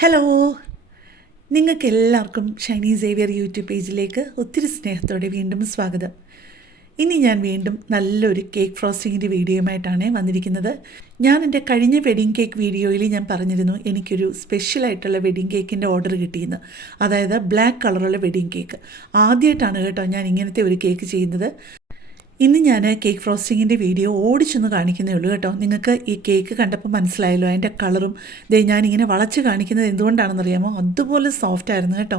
Hello, നിങ്ങൾക്കെല്ലാവർക്കും Shiny Xavier YouTube പേജിലേക്ക് ഒത്തിരി സ്നേഹത്തോടെ വീണ്ടും സ്വാഗതം. ഇനി ഞാൻ വീണ്ടും നല്ലൊരു കേക്ക് ഫ്രോസ്റ്റിങ്ങിൻ്റെ വീഡിയോയുമായിട്ടാണ് വന്നിരിക്കുന്നത്. ഞാൻ എൻ്റെ കഴിഞ്ഞ വെഡിങ് കേക്ക് വീഡിയോയിൽ ഞാൻ പറഞ്ഞിരുന്നു എനിക്കൊരു സ്പെഷ്യലായിട്ടുള്ള വെഡിങ് കേക്കിൻ്റെ ഓർഡർ കിട്ടിയെന്ന്. അതായത് ബ്ലാക്ക് കളറുള്ള വെഡിങ് കേക്ക്. ആദ്യമായിട്ടാണ് കേട്ടോ ഞാൻ ഇങ്ങനത്തെ ഒരു കേക്ക് ചെയ്യുന്നത്. ഇന്ന് ഞാൻ കേക്ക് ഫ്രോസ്റ്റിങ്ങിൻ്റെ വീഡിയോ ഓടിച്ചൊന്ന് കാണിക്കുന്നേ ഉള്ളൂ കേട്ടോ. നിങ്ങൾക്ക് ഈ കേക്ക് കണ്ടപ്പോൾ മനസ്സിലായല്ലോ അതിൻ്റെ കളറും ഞാനിങ്ങനെ വളച്ച് കാണിക്കുന്നത് എന്തുകൊണ്ടാണെന്നറിയാമോ? അതുപോലെ സോഫ്റ്റ് ആയിരുന്നു കേട്ടോ.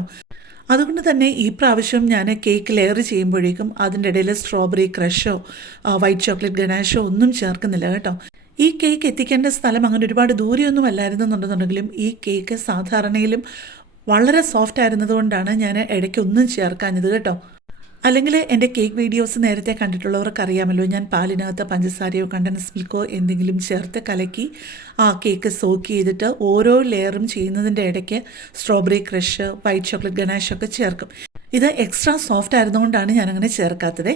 അതുകൊണ്ട് തന്നെ ഈ പ്രാവശ്യം ഞാൻ കേക്ക് ലെയർ ചെയ്യുമ്പോഴേക്കും അതിൻ്റെ ഇടയിൽ സ്ട്രോബെറി ക്രഷോ വൈറ്റ് ചോക്ലേറ്റ് ഗനാഷോ ഒന്നും ചേർക്കുന്നില്ല കേട്ടോ. ഈ കേക്ക് എത്തിക്കേണ്ട സ്ഥലം അങ്ങനെ ഒരുപാട് ദൂരെയൊന്നും അല്ലായിരുന്നെന്നുണ്ടെന്നുണ്ടെങ്കിലും ഈ കേക്ക് സാധാരണയിലും വളരെ സോഫ്റ്റ് ആയിരുന്നതുകൊണ്ടാണ് ഞാൻ ഇടയ്ക്ക് ഒന്നും ചേർക്കാഞ്ഞത് കേട്ടോ. അല്ലെങ്കിൽ എൻ്റെ കേക്ക് വീഡിയോസ് നേരത്തെ കണ്ടിട്ടുള്ളവർക്ക് അറിയാമല്ലോ, ഞാൻ പാലിനകത്ത് പഞ്ചസാരയോ കണ്ടൻസ് മിൽക്കോ എന്തെങ്കിലും ചേർത്ത് കലക്കി ആ കേക്ക് സോക്ക് ചെയ്തിട്ട് ഓരോ ലെയറും ചെയ്യുന്നതിൻ്റെ ഇടയ്ക്ക് സ്ട്രോബെറി ക്രഷ് വൈറ്റ് ചോക്ലേറ്റ് ഗനാഷൊക്കെ ചേർക്കും. ഇത് എക്സ്ട്രാ സോഫ്റ്റ് ആയിരുന്നുകൊണ്ടാണ് ഞാനങ്ങനെ ചേർക്കാത്തത്.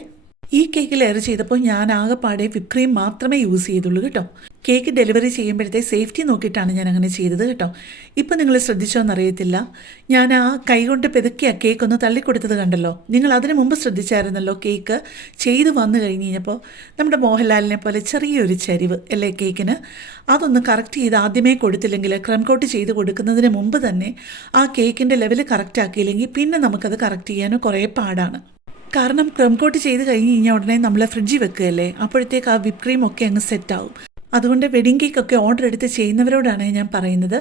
ഈ കേക്ക് ലെയർ ചെയ്തപ്പോൾ ഞാൻ ആകെപ്പാടെ വിപ്പ് ക്രീം മാത്രമേ യൂസ് ചെയ്തുള്ളൂ കേട്ടോ. കേക്ക് ഡെലിവറി ചെയ്യുമ്പോഴത്തെ സേഫ്റ്റി നോക്കിയിട്ടാണ് ഞാൻ അങ്ങനെ ചെയ്തത് കേട്ടോ. ഇപ്പം നിങ്ങൾ ശ്രദ്ധിച്ചോന്നറിയത്തില്ല, ഞാൻ ആ കൈ കൊണ്ട് പെതുക്കിയ കേക്ക് ഒന്ന് തള്ളിക്കൊടുത്തത് കണ്ടല്ലോ. നിങ്ങൾ അതിന് മുമ്പ് ശ്രദ്ധിച്ചായിരുന്നല്ലോ, കേക്ക് ചെയ്ത് വന്നു കഴിഞ്ഞപ്പോൾ നമ്മുടെ മോഹൻലാലിനെ പോലെ ചെറിയൊരു ചരിവ് അല്ലേ കേക്കിന്. അതൊന്ന് കറക്റ്റ് ചെയ്ത് ആദ്യമേ കൊടുത്തില്ലെങ്കിൽ, ക്രം കോട്ട് ചെയ്ത് കൊടുക്കുന്നതിന് മുമ്പ് തന്നെ ആ കേക്കിൻ്റെ ലെവൽ കറക്റ്റ് ആക്കിയില്ലെങ്കിൽ പിന്നെ നമുക്കത് കറക്റ്റ് ചെയ്യാനോ കുറേ പാടാണ്. കാരണം ക്രം കോട്ട് ചെയ്ത് കഴിഞ്ഞ് കഴിഞ്ഞാൽ ഉടനെ നമ്മൾ ഫ്രിഡ്ജിൽ വെക്കുകയല്ലേ, അപ്പോഴത്തേക്ക് ആ വിപ്പ് ക്രീം ഒക്കെ അങ്ങ് സെറ്റാവും. അതുകൊണ്ട് വെഡിങ് കേക്കൊക്കെ ഓർഡർ എടുത്ത് ചെയ്യുന്നവരോടാണ് ഞാൻ പറയുന്നത്,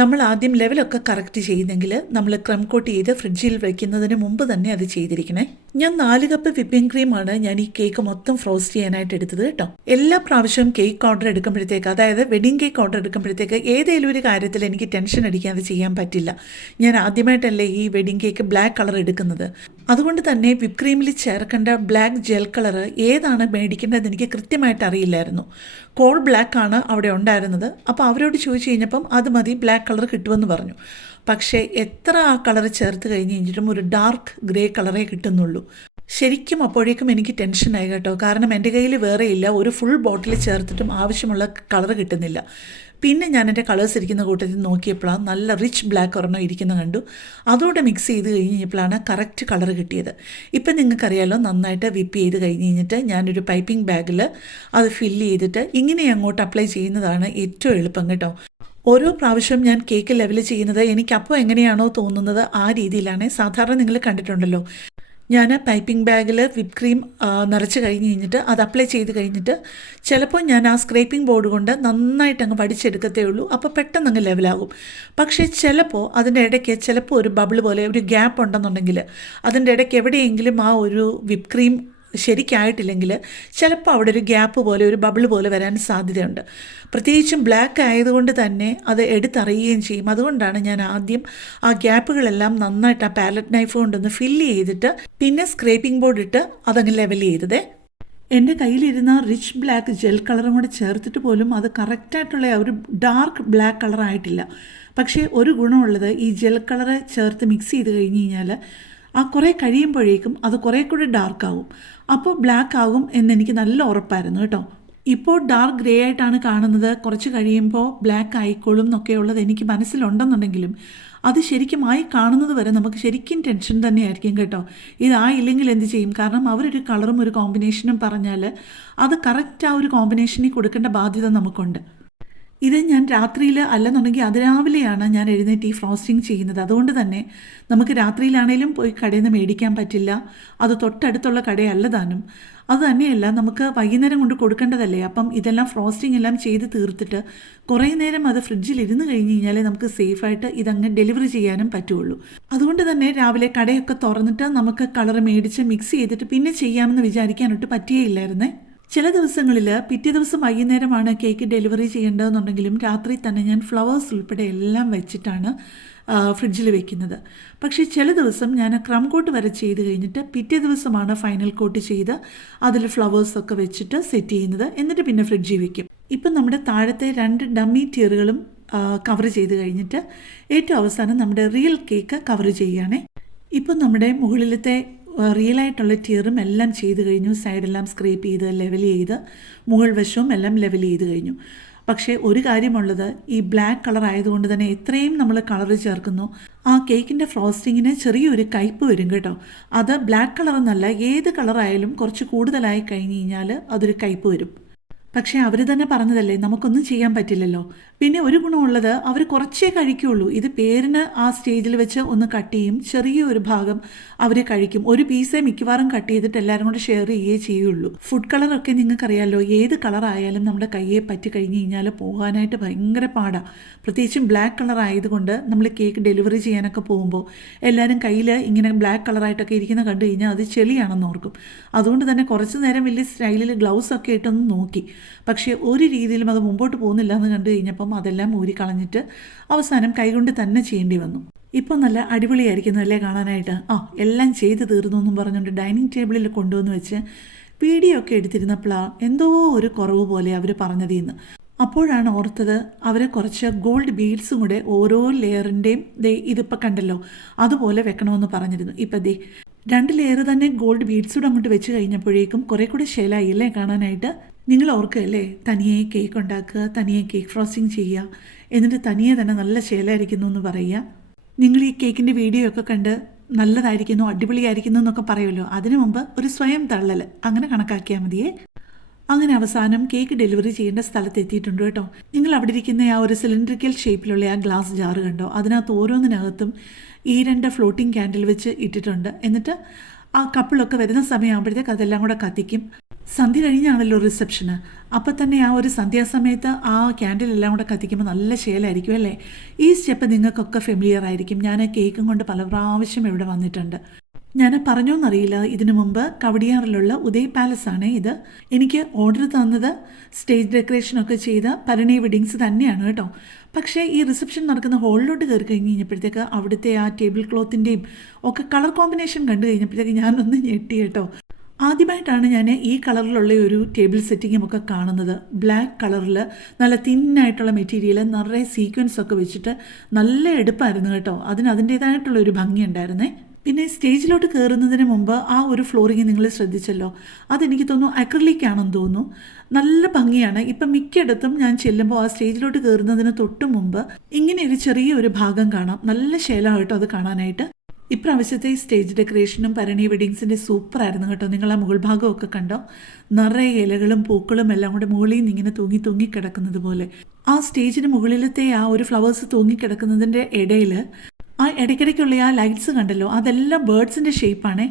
നമ്മൾ ആദ്യം ലെവലൊക്കെ കറക്റ്റ് ചെയ്യുന്നെങ്കിൽ നമ്മൾ ക്രം കോട്ട് ചെയ്ത് ഫ്രിഡ്ജിൽ വയ്ക്കുന്നതിന് മുമ്പ് തന്നെ അത് ചെയ്തിരിക്കണേ. ഞാൻ 4 കപ്പ് വിപ്പിംഗ് ക്രീമാണ് ഞാൻ ഈ കേക്ക് മൊത്തം ഫ്രോസ്റ്റ് ചെയ്യാനായിട്ട് എടുത്തത് കേട്ടോ. എല്ലാ പ്രാവശ്യവും കേക്ക് ഓർഡർ എടുക്കുമ്പോഴത്തേക്ക്, അതായത് വെഡിങ് കേക്ക് ഓർഡർ എടുക്കുമ്പോഴത്തേക്ക് ഏതെങ്കിലും ഒരു കാര്യത്തിൽ എനിക്ക് ടെൻഷൻ അടിക്കാതെ ചെയ്യാൻ പറ്റില്ല. ഞാൻ ആദ്യമായിട്ടല്ലേ ഈ വെഡിങ് കേക്ക് ബ്ലാക്ക് കളർ എടുക്കുന്നത്. അതുകൊണ്ട് തന്നെ വിപ്പ് ക്രീമിൽ ചേർക്കേണ്ട ബ്ലാക്ക് ജെൽ കളർ ഏതാണ് മേടിക്കേണ്ടതെന്ന് എനിക്ക് കൃത്യമായിട്ട് അറിയില്ലായിരുന്നു. കോൾ ബ്ലാക്ക് ആണ് അവിടെ ഉണ്ടായിരുന്നത്. അപ്പോൾ അവരോട് ചോദിച്ചു കഴിഞ്ഞപ്പം അത് മതി, ബ്ലാക്ക് കളർ കിട്ടുമെന്ന് പറഞ്ഞു. പക്ഷേ എത്ര ആ കളർ ചേർത്ത് കഴിഞ്ഞ് കഴിഞ്ഞിട്ടും ഒരു ഡാർക്ക് ഗ്രേ കളറേ കിട്ടുന്നുള്ളൂ. ശരിക്കും അപ്പോഴേക്കും എനിക്ക് ടെൻഷനായി കേട്ടോ. കാരണം എൻ്റെ കയ്യിൽ വേറെ ഇല്ല, ഒരു ഫുൾ ബോട്ടിൽ ചേർത്തിട്ടും ആവശ്യമുള്ള കളർ കിട്ടുന്നില്ല. പിന്നെ ഞാൻ എൻ്റെ കളേഴ്സ് ഇരിക്കുന്ന കൂട്ടത്തിൽ നോക്കിയപ്പോഴാണ് നല്ല റിച്ച് ബ്ലാക്ക് ഒരെണ്ണം ഇരിക്കുന്ന കണ്ടു. അതോടെ മിക്സ് ചെയ്ത് കഴിഞ്ഞപ്പോഴാണ് കറക്റ്റ് കളർ കിട്ടിയത്. ഇപ്പം നിങ്ങൾക്കറിയാലോ, നന്നായിട്ട് വിപ്പ് ചെയ്ത് കഴിഞ്ഞ് കഴിഞ്ഞിട്ട് ഞാനൊരു പൈപ്പിംഗ് ബാഗിൽ അത് ഫില്ല് ചെയ്തിട്ട് ഇങ്ങനെ അങ്ങോട്ട് അപ്ലൈ ചെയ്യുന്നതാണ് ഏറ്റവും എളുപ്പം കേട്ടോ. ഓരോ പ്രാവശ്യം ഞാൻ കേക്ക് ലെവൽ ചെയ്യുന്നത് എനിക്കപ്പോൾ എങ്ങനെയാണോ തോന്നുന്നത് ആ രീതിയിലാണ്. സാധാരണ നിങ്ങൾ കണ്ടിട്ടുണ്ടല്ലോ, ഞാൻ പൈപ്പിംഗ് ബാഗിൽ വിപ്പ് ക്രീം നിറച്ച് കഴിഞ്ഞ് കഴിഞ്ഞിട്ട് അത് അപ്ലൈ ചെയ്ത് കഴിഞ്ഞിട്ട് ചിലപ്പോൾ ഞാൻ ആ സ്ക്രേപ്പിംഗ് ബോർഡ് കൊണ്ട് നന്നായിട്ട് അങ്ങ് വടിച്ചെടുക്കത്തേ ഉള്ളൂ. അപ്പോൾ പെട്ടെന്ന് അങ്ങ് ലെവലാകും. പക്ഷേ ചിലപ്പോൾ അതിൻ്റെ ഇടയ്ക്ക് ചിലപ്പോൾ ഒരു ബബിൾ പോലെ ഒരു ഗ്യാപ്പ് ഉണ്ടെന്നുണ്ടെങ്കിൽ, അതിൻ്റെ ഇടയ്ക്ക് എവിടെയെങ്കിലും ആ ഒരു വിപ്പ് ക്രീം ശരിക്കായിട്ടില്ലെങ്കിൽ ചിലപ്പോൾ അവിടെ ഒരു ഗ്യാപ്പ് പോലെ ഒരു ബബിൾ പോലെ വരാൻ സാധ്യതയുണ്ട്. പ്രത്യേകിച്ചും ബ്ലാക്ക് ആയതുകൊണ്ട് തന്നെ അത് എടുത്തറിയുകയും ചെയ്യും. അതുകൊണ്ടാണ് ഞാൻ ആദ്യം ആ ഗ്യാപ്പുകളെല്ലാം നന്നായിട്ട് ആ പാലറ്റ് നൈഫ് കൊണ്ടൊന്ന് ഫില്ല് ചെയ്തിട്ട് പിന്നെ സ്ക്രേപ്പിംഗ് ബോർഡ് ഇട്ട് അതങ്ങ് ലെവൽ ചെയ്തതേ. എൻ്റെ കയ്യിലിരുന്ന റിച്ച് ബ്ലാക്ക് ജെൽ കളറും കൂടെ ചേർത്തിട്ട് പോലും അത് കറക്റ്റായിട്ടുള്ള ഒരു ഡാർക്ക് ബ്ലാക്ക് കളറായിട്ടില്ല. പക്ഷേ ഒരു ഗുണമുള്ളത്, ഈ ജെൽ കളറ് ചേർത്ത് മിക്സ് ചെയ്ത് കഴിഞ്ഞ് കഴിഞ്ഞാൽ ആ കുറേ കഴിയുമ്പോഴേക്കും അത് കുറേ കൂടി ഡാർക്കാവും. അപ്പോൾ ബ്ലാക്ക് ആകും എന്നെനിക്ക് നല്ല ഉറപ്പായിരുന്നു കേട്ടോ. ഇപ്പോൾ ഡാർക്ക് ഗ്രേ ആയിട്ടാണ് കാണുന്നത്, കുറച്ച് കഴിയുമ്പോൾ ബ്ലാക്ക് ആയിക്കോളും എന്നൊക്കെയുള്ളത് എനിക്ക് മനസ്സിലുണ്ടെന്നുണ്ടെങ്കിലും അത് ശരിക്കും ആയി കാണുന്നത് വരെ നമുക്ക് ശരിക്കും ടെൻഷൻ തന്നെയായിരിക്കും കേട്ടോ. ഇതായില്ലെങ്കിൽ എന്ത് ചെയ്യും? കാരണം അവരൊരു കളറും ഒരു കോമ്പിനേഷനും പറഞ്ഞാൽ അത് കറക്റ്റ് ആ ഒരു കോമ്പിനേഷനിൽ കൊടുക്കേണ്ട ബാധ്യത നമുക്കുണ്ട്. ഇത് ഞാൻ രാത്രിയിൽ അല്ലെന്നുണ്ടെങ്കിൽ അതിരാവിലെയാണ് ഞാൻ എഴുന്നേറ്റ് ഈ ഫ്രോസ്റ്റിംഗ് ചെയ്യുന്നത്. അതുകൊണ്ട് തന്നെ നമുക്ക് രാത്രിയിലാണേലും പോയി കടയിൽ നിന്ന് മേടിക്കാൻ പറ്റില്ല. അത് തൊട്ടടുത്തുള്ള കടയല്ല താനും. അതുതന്നെയല്ല, നമുക്ക് വൈകുന്നേരം കൊണ്ട് കൊടുക്കേണ്ടതല്ലേ. അപ്പം ഇതെല്ലാം ഫ്രോസ്റ്റിംഗ് എല്ലാം ചെയ്ത് തീർത്തിട്ട് കുറേ നേരം അത് ഫ്രിഡ്ജിൽ ഇരുന്ന് കഴിഞ്ഞ് കഴിഞ്ഞാലേ നമുക്ക് സേഫായിട്ട് ഇതങ്ങ് ഡെലിവറി ചെയ്യാനും പറ്റുള്ളൂ. അതുകൊണ്ട് തന്നെ രാവിലെ കടയൊക്കെ തുറന്നിട്ട് നമുക്ക് കളർ മേടിച്ച് മിക്സ് ചെയ്തിട്ട് പിന്നെ ചെയ്യാമെന്ന് വിചാരിക്കാനൊട്ട് പറ്റുകയില്ലായിരുന്നേ. ചില ദിവസങ്ങളിൽ പിറ്റേ ദിവസം വൈകുന്നേരമാണ് കേക്ക് ഡെലിവറി ചെയ്യേണ്ടതെന്നുണ്ടെങ്കിലും രാത്രി തന്നെ ഞാൻ ഫ്ലവേഴ്സ് ഉൾപ്പെടെ എല്ലാം വെച്ചിട്ടാണ് ഫ്രിഡ്ജിൽ വെക്കുന്നത്. പക്ഷേ ചില ദിവസം ഞാൻ ക്രം കോട്ട് വരെ ചെയ്ത് കഴിഞ്ഞിട്ട് പിറ്റേ ദിവസമാണ് ഫൈനൽ കോട്ട് ചെയ്ത് അതിൽ ഫ്ലവേഴ്സൊക്കെ വെച്ചിട്ട് സെറ്റ് ചെയ്യുന്നത്. എന്നിട്ട് പിന്നെ ഫ്രിഡ്ജിൽ വെക്കും. ഇപ്പം നമ്മുടെ താഴത്തെ 2 ഡമ്മി ടീറുകളും കവർ ചെയ്ത് കഴിഞ്ഞിട്ട് ഏറ്റവും അവസാനം നമ്മുടെ റിയൽ കേക്ക് കവർ ചെയ്യുകയാണേ. ഇപ്പം നമ്മുടെ മുകളിലത്തെ റിയലായിട്ടുള്ള ടീറും എല്ലാം ചെയ്ത് കഴിഞ്ഞു. സൈഡെല്ലാം സ്ക്രേപ്പ് ചെയ്ത് ലെവൽ ചെയ്ത് മുകൾ വശവും എല്ലാം ലെവൽ ചെയ്ത് കഴിഞ്ഞു. പക്ഷേ ഒരു കാര്യമുള്ളത്, ഈ ബ്ലാക്ക് കളർ ആയതുകൊണ്ട് തന്നെ എത്രയും നമ്മൾ കളർ ചേർക്കുന്നു ആ കേക്കിൻ്റെ ഫ്രോസ്റ്റിങ്ങിന് ചെറിയൊരു കയ്പ്പ് വരും കേട്ടോ. അത് ബ്ലാക്ക് കളർ എന്നല്ല, ഏത് കളറായാലും കുറച്ച് കൂടുതലായി കഴിഞ്ഞ് കഴിഞ്ഞാൽ അതൊരു കയ്പ്പ് വരും. പക്ഷേ അവർ തന്നെ പറഞ്ഞതല്ലേ, നമുക്കൊന്നും ചെയ്യാൻ പറ്റില്ലല്ലോ. പിന്നെ ഒരു ഗുണമുള്ളത്, അവർ കുറച്ചേ കഴിക്കുകയുള്ളൂ. ഇത് പേരിന് ആ സ്റ്റേജിൽ വെച്ച് ഒന്ന് കട്ട് ചെയ്യും, ചെറിയൊരു ഭാഗം അവർ കഴിക്കും. ഒരു പീസേ മിക്കവാറും കട്ട് ചെയ്തിട്ട് എല്ലാവരും കൂടെ ഷെയർ ചെയ്യുകയേ ചെയ്യുള്ളൂ. ഫുഡ് കളറൊക്കെ നിങ്ങൾക്കറിയാമല്ലോ, ഏത് കളറായാലും നമ്മുടെ കയ്യെ പറ്റി കഴിഞ്ഞ് കഴിഞ്ഞാൽ പോകാനായിട്ട് ഭയങ്കര പാടാണ്. പ്രത്യേകിച്ചും ബ്ലാക്ക് കളർ ആയതുകൊണ്ട് നമ്മൾ കേക്ക് ഡെലിവറി ചെയ്യാനൊക്കെ പോകുമ്പോൾ എല്ലാവരും കയ്യിൽ ഇങ്ങനെ ബ്ലാക്ക് കളറായിട്ടൊക്കെ ഇരിക്കുന്ന കണ്ടു കഴിഞ്ഞാൽ അത് ചെളിയാണെന്ന് ഓർക്കും. അതുകൊണ്ട് തന്നെ കുറച്ച് നേരം വലിയ സ്റ്റൈലിൽ ഗ്ലൗസൊക്കെ ഇട്ടൊന്ന് നോക്കി. പക്ഷേ ഒരു രീതിയിലും അത് മുമ്പോട്ട് പോകുന്നില്ല എന്ന് കണ്ടു കഴിഞ്ഞപ്പം അതെല്ലാം ഊരി കളഞ്ഞിട്ട് അവസാനം കൈകൊണ്ട് തന്നെ ചെയ്യേണ്ടി വന്നു. ഇപ്പം നല്ല അടിപൊളിയായിരിക്കുന്നു അല്ലേ കാണാനായിട്ട്. എല്ലാം ചെയ്ത് തീർന്നു എന്നും പറഞ്ഞുകൊണ്ട് ഡൈനിങ് ടേബിളിൽ കൊണ്ടുവന്ന് വെച്ച് വീഡിയോ ഒക്കെ എടുത്തിരുന്നപ്പോഴാണ് എന്തോ ഒരു കുറവ് പോലെ അവർ പറഞ്ഞതിന്ന്. അപ്പോഴാണ് ഓർത്തത്, അവർ കുറച്ച് ഗോൾഡ് ബീഡ്സും കൂടെ ഓരോ ലെയറിൻ്റെയും ഇതിപ്പോൾ കണ്ടല്ലോ അതുപോലെ വെക്കണമെന്ന് പറഞ്ഞിരുന്നു. ഇപ്പം 2 ലെയർ തന്നെ ഗോൾഡ് ബീഡ്സൂടെ അങ്ങോട്ട് വെച്ച് കഴിഞ്ഞപ്പോഴേക്കും കുറേ കൂടി ഷെയിലായി അല്ലേ കാണാനായിട്ട്. നിങ്ങൾ ഓർക്കുകയല്ലേ, തനിയെ കേക്ക് ഉണ്ടാക്കുക, തനിയെ കേക്ക് ഫ്രോസ്റ്റിംഗ് ചെയ്യുക, എന്നിട്ട് തനിയെ തന്നെ നല്ല ഷെയിലായിരിക്കുന്നു എന്ന് പറയുക. നിങ്ങൾ ഈ കേക്കിൻ്റെ വീഡിയോ ഒക്കെ കണ്ട് നല്ലതായിരിക്കുന്നു, അടിപൊളിയായിരിക്കുന്നു എന്നൊക്കെ പറയുമല്ലോ, അതിനു മുമ്പ് ഒരു സ്വയം തള്ളൽ അങ്ങനെ കണക്കാക്കിയാൽ മതിയേ. അങ്ങനെ അവസാനം കേക്ക് ഡെലിവറി ചെയ്യേണ്ട സ്ഥലത്ത് എത്തിയിട്ടുണ്ട് കേട്ടോ. നിങ്ങൾ അവിടെ ഇരിക്കുന്ന ആ ഒരു സിലിണ്ടറിക്കൽ ഷേപ്പിലുള്ള ആ ഗ്ലാസ് ജാറ് കണ്ടോ, അതിനകത്ത് ഓരോന്നിനകത്തും ഈ 2 ഫ്ലോട്ടിംഗ് ക്യാൻഡിൽ വെച്ച് ഇട്ടിട്ടുണ്ട്. എന്നിട്ട് ആ കപ്പിളൊക്കെ വരുന്ന സമയമാകുമ്പോഴത്തേക്ക് അതെല്ലാം കൂടെ കത്തിക്കും. സന്ധ്യ കഴിഞ്ഞാണല്ലോ റിസപ്ഷന്. അപ്പം തന്നെ ആ ഒരു സന്ധ്യാസമയത്ത് ആ ക്യാൻഡിലെല്ലാം കൂടെ കത്തിക്കുമ്പോൾ നല്ല ശേലായിരിക്കും അല്ലേ. ഈ സ്റ്റെപ്പ് നിങ്ങൾക്കൊക്കെ ഫെമിലിയർ ആയിരിക്കും. ഞാൻ കേക്കും കൊണ്ട് പല പ്രാവശ്യം ഇവിടെ വന്നിട്ടുണ്ട്. ഞാൻ പറഞ്ഞോന്നറിയില്ല, ഇതിനു മുമ്പ് കവടിയാറിലുള്ള ഉദയ് പാലസ് ആണ് ഇത്. എനിക്ക് ഓർഡർ തന്നത് സ്റ്റേജ് ഡെക്കറേഷനൊക്കെ ചെയ്ത പരണി വെഡിങ്സ് തന്നെയാണ് കേട്ടോ. പക്ഷേ ഈ റിസപ്ഷൻ നടക്കുന്ന ഹോളിലോട്ട് കയറി കഴിഞ്ഞ് കഴിഞ്ഞപ്പോഴത്തേക്ക് അവിടുത്തെ ആ ടേബിൾ ക്ലോത്തിൻ്റെയും ഒക്കെ കളർ കോമ്പിനേഷൻ കണ്ടു കഴിഞ്ഞപ്പോഴത്തേക്ക് ഞാനൊന്ന് ഞെട്ടി കേട്ടോ. ആദ്യമായിട്ടാണ് ഞാൻ ഈ കളറിലുള്ള ഒരു ടേബിൾ സെറ്റിങ്ങും ഒക്കെ കാണുന്നത്. ബ്ലാക്ക് കളറിൽ നല്ല തിന്നായിട്ടുള്ള മെറ്റീരിയൽ നിറയെ സീക്വൻസ് ഒക്കെ വെച്ചിട്ട് നല്ല എടുപ്പായിരുന്നു കേട്ടോ. അതിൻ്റേതായിട്ടുള്ളൊരു ഭംഗിയുണ്ടായിരുന്നേ. പിന്നെ സ്റ്റേജിലോട്ട് കയറുന്നതിന് മുമ്പ് ആ ഒരു ഫ്ലോറിങ് നിങ്ങൾ ശ്രദ്ധിച്ചല്ലോ, അതെനിക്ക് തോന്നുന്നു അക്രിലിക് ആണെന്ന് തോന്നുന്നു. നല്ല ഭംഗിയാണ്. ഇപ്പം മിക്കയിടത്തും ഞാൻ ചെല്ലുമ്പോൾ ആ സ്റ്റേജിലോട്ട് കയറുന്നതിന് തൊട്ട് മുമ്പ് ഇങ്ങനെ ഒരു ചെറിയൊരു ഭാഗം കാണാം. നല്ല ശേലമാണ് കേട്ടോ അത് കാണാനായിട്ട്. ഇപ്രാവശ്യത്തെ സ്റ്റേജ് ഡെക്കറേഷനും പരണി വെഡിങ്സിൻ്റെ സൂപ്പറായിരുന്നു കേട്ടോ. നിങ്ങൾ ആ മുകൾ ഭാഗമൊക്കെ കണ്ടോ, നിറയെ ഇലകളും പൂക്കളും എല്ലാം കൂടെ മുകളിൽ നിന്ന് ഇങ്ങനെ തൂങ്ങിക്കിടക്കുന്നത് പോലെ. ആ സ്റ്റേജിന് മുകളിലത്തെ ആ ഒരു ഫ്ലവേഴ്സ് തൂങ്ങിക്കിടക്കുന്നതിൻ്റെ ഇടയിൽ ആ ഇടയ്ക്കിടയ്ക്കുള്ള ആ ലൈറ്റ്സ് കണ്ടല്ലോ, അതെല്ലാം ബേർഡ്സിൻ്റെ ഷേപ്പാണേ.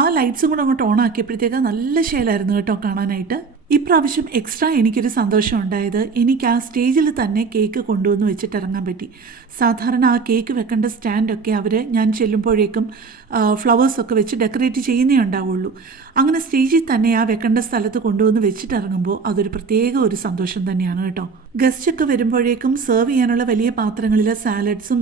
ആ ലൈറ്റ്സും കൂടെ അങ്ങോട്ട് ഓൺ ആക്കിയപ്പോഴത്തേക്ക് നല്ല ശേലായിരുന്നു കേട്ടോ കാണാനായിട്ട്. ഇപ്രാവശ്യം എക്സ്ട്രാ എനിക്കൊരു സന്തോഷം ഉണ്ടായത്, എനിക്ക് ആ സ്റ്റേജിൽ തന്നെ കേക്ക് കൊണ്ടുവന്ന് വെച്ചിട്ട് ഇറങ്ങാൻ പറ്റി. സാധാരണ ആ കേക്ക് വെക്കേണ്ട സ്റ്റാൻഡൊക്കെ ഞാൻ ചെല്ലുമ്പോഴേക്കും ഫ്ലവേഴ്സൊക്കെ വെച്ച് ഡെക്കറേറ്റ് ചെയ്യുന്നേ ഉണ്ടാവുള്ളൂ. അങ്ങനെ സ്റ്റേജിൽ തന്നെ ആ വെക്കേണ്ട സ്ഥലത്ത് കൊണ്ടുവന്ന് വെച്ചിട്ട് ഇറങ്ങുമ്പോൾ അതൊരു പ്രത്യേക ഒരു സന്തോഷം തന്നെയാണ് കേട്ടോ. ഗസ്റ്റൊക്കെ വരുമ്പോഴേക്കും സെർവ് ചെയ്യാനുള്ള വലിയ പാത്രങ്ങളിൽ സാലഡ്സും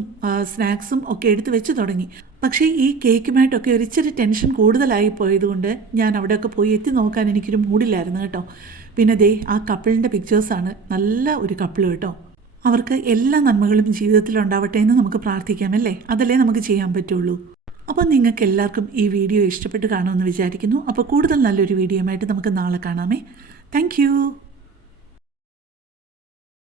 സ്നാക്സും ഒക്കെ എടുത്ത് വെച്ച് തുടങ്ങി. പക്ഷേ ഈ കേക്കുമായിട്ടൊക്കെ ഒരു ഇച്ചിരി ടെൻഷൻ കൂടുതലായി പോയതുകൊണ്ട് ഞാൻ അവിടെയൊക്കെ പോയി എത്തി നോക്കാൻ എനിക്കൊരു മൂഡില്ലായിരുന്നു കേട്ടോ. പിന്നെ ആ കപ്പിളിൻ്റെ പിക്ചേഴ്സാണ്. നല്ല ഒരു കപ്പിൾ കേട്ടോ. അവർക്ക് എല്ലാ നന്മകളും ജീവിതത്തിൽ ഉണ്ടാവട്ടെ എന്ന് നമുക്ക് പ്രാർത്ഥിക്കാമല്ലേ, അതല്ലേ നമുക്ക് ചെയ്യാൻ പറ്റുള്ളൂ. അപ്പോൾ നിങ്ങൾക്ക് എല്ലാവർക്കും ഈ വീഡിയോ ഇഷ്ടപ്പെട്ട് കാണുമെന്ന് വിചാരിക്കുന്നു. അപ്പോൾ കൂടുതൽ നല്ലൊരു വീഡിയോയുമായിട്ട് നമുക്ക് നാളെ കാണാമേ. താങ്ക്